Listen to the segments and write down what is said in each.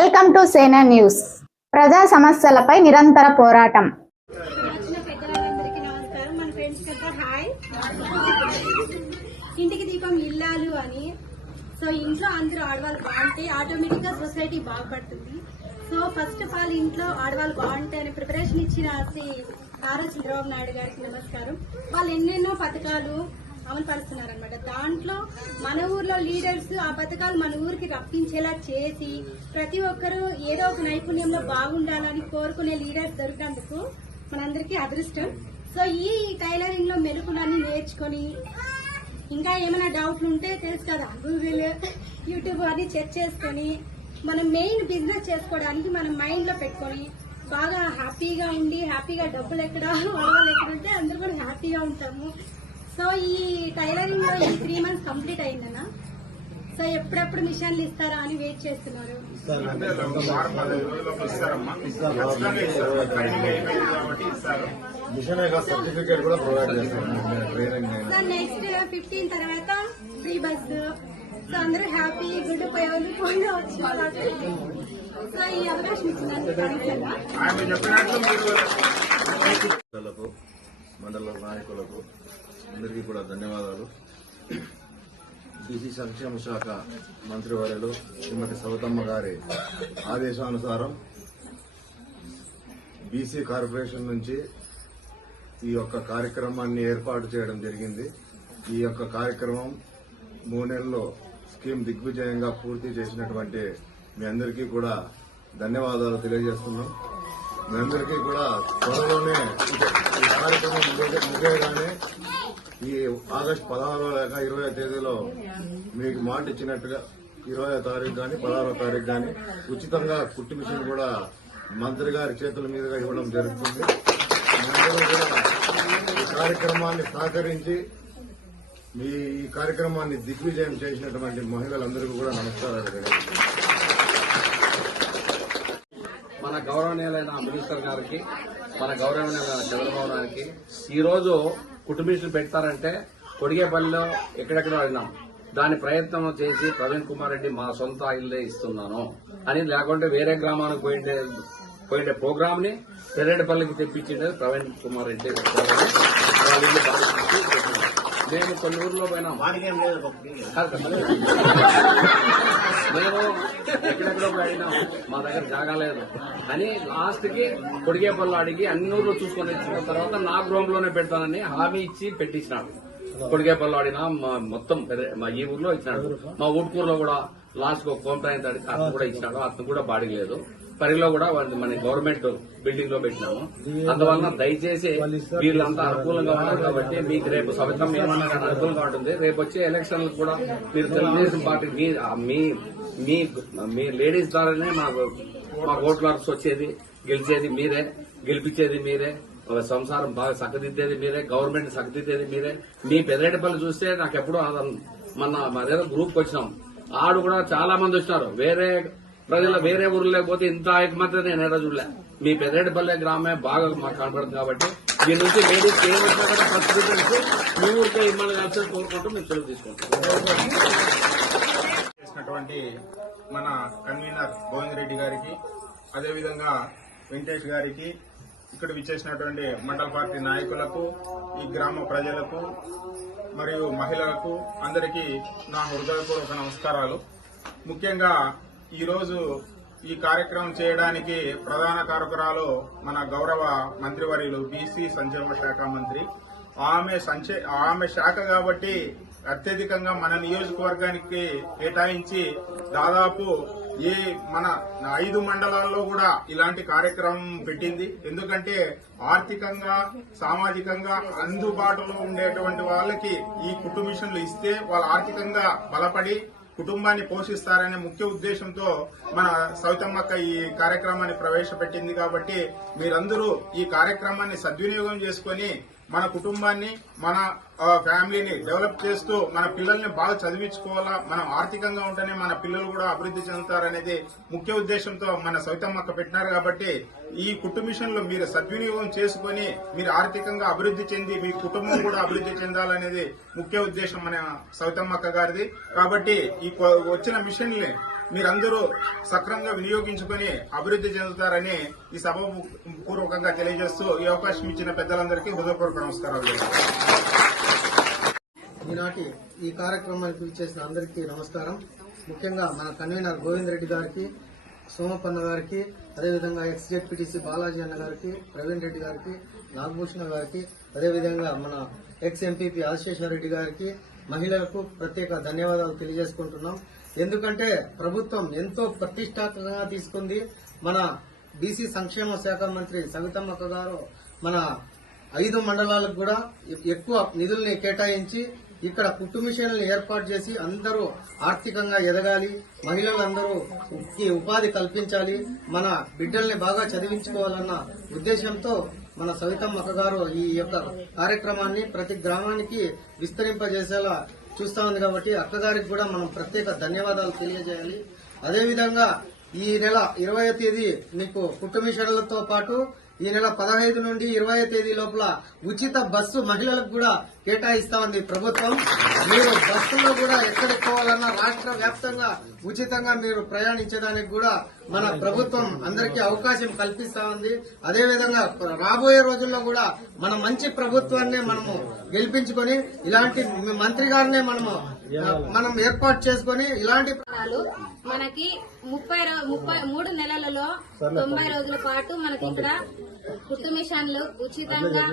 Welcome to సేనా news. ప్రజా సమస్యలపై నిరంతర పోరాటం. ఇంటికి దీపం ఇల్లాలు అని సో ఇంట్లో అందరూ ఆడవాళ్ళు బాగుంటే ఆటోమేటిక్ గా సొసైటీ బాగుపడుతుంది. సో ఫస్ట్ ఆఫ్ ఆల్ ఇంట్లో ఆడవాళ్ళు బాగుంటే అని ప్రిపరేషన్ ఇచ్చిన శ్రీ నారా చంద్రబాబు నాయుడు గారికి నమస్కారం. వాళ్ళు ఎన్నెన్నో పథకాలు అమలు పరుస్తున్నారనమాట. దాంట్లో మన ఊర్లో లీడర్స్ ఆ పథకాలు మన ఊరికి రప్పించేలా చేసి ప్రతి ఒక్కరూ ఏదో ఒక నైపుణ్యంలో బాగుండాలని కోరుకునే లీడర్స్ దొరికినందుకు మనందరికీ అదృష్టం. సో ఈ టైలరింగ్ లో మెరుగులన్నీ నేర్చుకొని ఇంకా ఏమైనా డౌట్లు ఉంటే తెలుసు కదా, గూగుల్ యూట్యూబ్ అన్ని చెక్ చేసుకొని మనం మెయిన్ బిజినెస్ చేసుకోవడానికి మనం మైండ్ లో పెట్టుకొని బాగా హ్యాపీగా ఉండి హ్యాపీగా డబ్బులు ఎక్కడ వాళ్ళు ఎక్కడ ఉంటే అందరూ కూడా హ్యాపీగా ఉంటాము. సో ఈ టైలరింగ్ లో ఈ 3 months కంప్లీట్ అయిందన్న. సో ఎప్పుడెప్పుడు మిషన్లు ఇస్తారా అని వెయిట్ చేస్తున్నారు. సార్ నెక్స్ట్ 15 తర్వాత ఫ్రీ బస్. సో అందరూ హ్యాపీ గుడ్ ఉపయోగాలు కూడా వచ్చి సో ఈ అవకాశం ఇచ్చినందుకు మండల నాయకులకు అందరికీ కూడా ధన్యవాదాలు. బీసీ సంక్షేమ శాఖ మంత్రివర్యులు శ్రీమతి సవతమ్మ గారి ఆదేశానుసారం బీసీ కార్పొరేషన్ నుంచి ఈ యొక్క కార్యక్రమాన్ని ఏర్పాటు చేయడం జరిగింది. ఈ యొక్క కార్యక్రమం 3 నెలల్లో స్కీమ్ దిగ్విజయంగా పూర్తి చేసినటువంటి మీ అందరికీ కూడా ధన్యవాదాలు తెలియజేస్తున్నాం. మీ అందరికీ కూడా త్వరలోనే ఈ కార్యక్రమం ముగియగానే ఈ ఆగస్టు 16 లేక 20వ తేదీలో మీకు మాట ఇచ్చినట్టుగా 20వ తారీఖు కానీ 16వ తారీఖు కానీ ఉచితంగా కుట్టు మిషన్ కూడా మంత్రి గారి చేతుల మీదుగా ఇవ్వడం జరుగుతుంది. అందరూ కూడా ఈ కార్యక్రమాన్ని సహకరించి మీ ఈ కార్యక్రమాన్ని దిగ్విజయం చేసినటువంటి మహిళలందరికీ కూడా నమస్కారాలు. మన గౌరవనీయులైన మినిస్టర్ గారికి, మన గౌరవనీయులైన చంద్రబాబు గారికి ఈరోజు కుటుంబీసులు పెడతారంటే కొడిగేపల్లిలో ఎక్కడెక్కడో అడిగినాం. దాని ప్రయత్నం చేసి ప్రవీణ్ కుమార్ రెడ్డి మా సొంత ఇల్లే ఇస్తున్నాను అని, లేకుంటే వేరే గ్రామానికి పోయిండే ప్రోగ్రామ్ ని పెరేడుపల్లికి తెప్పించిండే ప్రవీణ్ కుమార్ రెడ్డి. మేము కొన్ని ఊర్లో పోయినాం, మేము ఎక్కడెక్కడో అడిగినాం, మా దగ్గర జాగా లేదు అని లాస్ట్ కి కొడిగేపల్లి అడిగి అన్ని ఊర్లు చూసుకొని వచ్చిన తర్వాత నా గృహంలోనే పెడతానని హామీ ఇచ్చి పెట్టించినాడు. కొడిగేపల్లి ఆడినా మొత్తం మా ఈ ఊర్లో ఇచ్చినాడు. మా ఊట్కూరులో కూడా లాస్ట్ ఒక కోంటాయిని అతను కూడా ఇచ్చినాడు. అతను కూడా బాడీ లేదు. పరిలో కూడా మన గవర్నమెంట్ బిల్డింగ్ లో పెట్టినాము. అందువలన దయచేసి వీళ్ళంతా అనుకూలంగా ఉన్నారు కాబట్టి మీకు రేపు సవితం ఏమన్నా కానీ అనుకూలంగా ఉంటుంది. రేపు వచ్చే ఎలక్షన్లకు కూడా మీరు తెలుగుదేశం పార్టీ మీ లేడీస్ ద్వారానే మా ఓట్లర్స్ వచ్చేది, గెలిచేది మీరే, గెలిపించేది మీరే, సంసారం బాగా చక్కదిద్దేది మీరే, గవర్నమెంట్ చక్కదిద్దేది మీరే. మీ పెదరేటిపల్లి చూస్తే నాకు ఎప్పుడూ మరేదో గ్రూప్ వచ్చినాం, ఆడు కూడా చాలా మంది వచ్చినారు. వేరే ఊర్లో లేకపోతే ఇంత ఐకమత్యం నేను ఎక్కడ చూడలే. మీ పెదరేటిపల్లి గ్రామే బాగా మాకు కనపడుతుంది కాబట్టి దీని నుంచి లేడీస్ ఏం వచ్చినా కూడా ఫస్ట్ మీ ఊరికే ఇమ్మని కలిసి కోరుకుంటూ మేము సెలవు తీసుకుంటాం. మన కన్వీనర్ గోవింద్ రెడ్డి గారికి, అదేవిధంగా వెంకటేష్ గారికి, ఇక్కడ విచ్చేసినటువంటి మండల పార్టీ నాయకులకు, ఈ గ్రామ ప్రజలకు మరియు మహిళలకు అందరికీ నా హృదయపూర్వక నమస్కారాలు. ముఖ్యంగా ఈరోజు ఈ కార్యక్రమం చేయడానికి ప్రధాన కారకురాలు మన గౌరవ మంత్రివర్యులు బీసీ సంక్షేమ శాఖ మంత్రి. ఆమె శాఖ కాబట్టి అత్యధికంగా మన నియోజకవర్గానికి కేటాయించి దాదాపు మన 5 మండలాల్లో కూడా ఇలాంటి కార్యక్రమం పెట్టింది. ఎందుకంటే ఆర్థికంగా సామాజికంగా అందుబాటులో ఉండేటువంటి వాళ్ళకి ఈ కుటుంబ మిషన్లు ఇస్తే వాళ్ళు ఆర్థికంగా బలపడి కుటుంబాన్ని పోషిస్తారనే ముఖ్య ఉద్దేశంతో మన సవితమ్మక్క ఈ కార్యక్రమాన్ని ప్రవేశపెట్టింది. కాబట్టి మీరందరూ ఈ కార్యక్రమాన్ని సద్వినియోగం చేసుకుని మన కుటుంబాన్ని, మన ఫ్యామిలీని డెవలప్ చేస్తూ మన పిల్లల్ని బాగా చదివించుకోవాలా, మనం ఆర్థికంగా ఉంటేనే మన పిల్లలు కూడా అభివృద్ధి చెందుతారనేది ముఖ్య ఉద్దేశంతో మన సవితమ్మక్క పెట్టినారు. కాబట్టి ఈ కుటుంబ మిషన్లు మీరు సద్వినియోగం చేసుకుని మీరు ఆర్థికంగా అభివృద్ధి చెంది మీ కుటుంబం కూడా అభివృద్ధి చెందాలనేది ముఖ్య ఉద్దేశం మన సవితమ్మక్క గారిది. కాబట్టి ఈ వచ్చిన మిషన్ని మీరందరూ సక్రమంగా వినియోగించుకొని అభివృద్ధి చెందుతారని ఈ సభ పూర్వకంగా తెలియజేస్తూ ఈ అవకాశం ఇచ్చిన పెద్దలందరికీ హృదయపూర్వక నమస్కారాలు. ఈనాటి ఈ కార్యక్రమానికి విచ్చేసిన అందరికీ నమస్కారం. ముఖ్యంగా మన కన్వీనర్ గోవింద్ రెడ్డి గారికి, సోమపన్న గారికి, అదేవిధంగా ఎక్స్ జెడ్పీటీసీ బాలాజీ అన్న గారికి, ప్రవీణ్ రెడ్డి గారికి, నాగభూషణ గారికి, అదేవిధంగా మన ఎక్స్ ఎంపీపీ ఆశేషారెడ్డి గారికి, మహిళలకు ప్రత్యేక ధన్యవాదాలు తెలియజేసుకుంటున్నాం. ఎందుకంటే ప్రభుత్వం ఎంతో ప్రతిష్టాత్మకంగా తీసుకుంది. మన బీసీ సంక్షేమ శాఖ మంత్రి సవితమ్మక్క గారు మన 5 మండలాలకు కూడా ఎక్కువ నిధుల్ని కేటాయించి ఇక్కడ కుట్టు మిషన్లను ఏర్పాటు చేసి అందరూ ఆర్థికంగా ఎదగాలి, మహిళలందరూ ఉపాధి కల్పించాలి, మన బిడ్డల్ని బాగా చదివించుకోవాలన్న ఉద్దేశంతో మన సవితమ్మక్క గారు ఈ యొక్క కార్యక్రమాన్ని ప్రతి గ్రామానికి విస్తరింపజేసేలా చూస్తా ఉంది. కాబట్టి అక్కగారికి కూడా మనం ప్రత్యేక ధన్యవాదాలు తెలియజేయాలి. అదేవిధంగా ఈ నెల 20వ తేదీ మీకు కుట్టు మిషన్లతో పాటు ఈ నెల 15 నుండి 20వ తేదీ లోపల ఉచిత బస్సు మహిళలకు కూడా కేటాయిస్తా ఉంది ప్రభుత్వం. మీరు బస్సుల్లో కూడా ఎక్కడికి పోవాలన్నా రాష్ట్ర వ్యాప్తంగా ఉచితంగా మీరు ప్రయాణించడానికి కూడా మన ప్రభుత్వం అందరికీ అవకాశం కల్పిస్తా ఉంది. అదేవిధంగా రాబోయే రోజుల్లో కూడా మన మంచి ప్రభుత్వాన్ని మనము గెలిపించుకొని ఇలాంటి మంత్రి గారినే మనం ఏర్పాటు చేసుకొని ఇలాంటి మనకి 33 నెలలలో 90 రోజుల పాటు మనకి ఇక్కడ కుట్టు మిషన్లు ఉచితంగా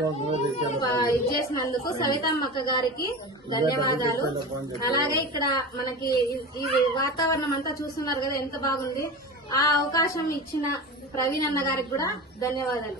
ఇచ్చేసినందుకు సవితమ్మక్క గారికి ధన్యవాదాలు. అలాగే ఇక్కడ మనకి ఈ వాతావరణం అంతా చూస్తున్నారు కదా ఎంత బాగుంది. ఆ అవకాశం ఇచ్చిన ప్రవీణ్ అన్న గారికి కూడా ధన్యవాదాలు.